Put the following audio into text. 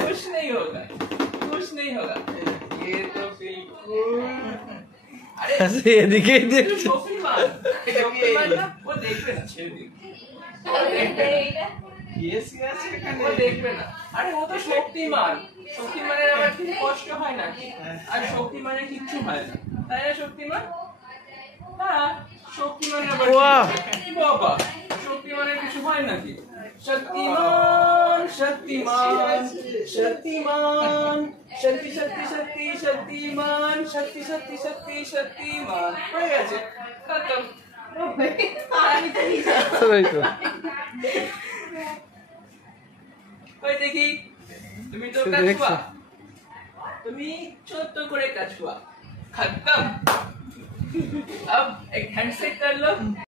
कुछ नहीं होगा, कुछ नहीं होगा। ये तो बिल्कुल ऐसे এদিকে দেখ শক্তিমান না ও দেখবে না ছেড়ে দিন ও দেখবে না আরে ও তো শক্তিমান শক্তিমানের আবার কি কষ্ট হয় না আর শক্তিমানের কিচ্ছু হয় না তাই না শক্তিমান হ্যাঁ শক্তিমানের আবার বাবা শক্তিমানের কিছু হয় নাকি शक्तिमान शक्तिमान शक्तिमान शक्ति शक्ति शक्ति शक्तिमान शक्ति शक्ति शक्ति शक्तिमान हो গেছে খতম ওই দেখি তুমি তো কাছুয়া তুমি ছোট করে কাছুয়া खत्म अब एक हैंडशेक कर लो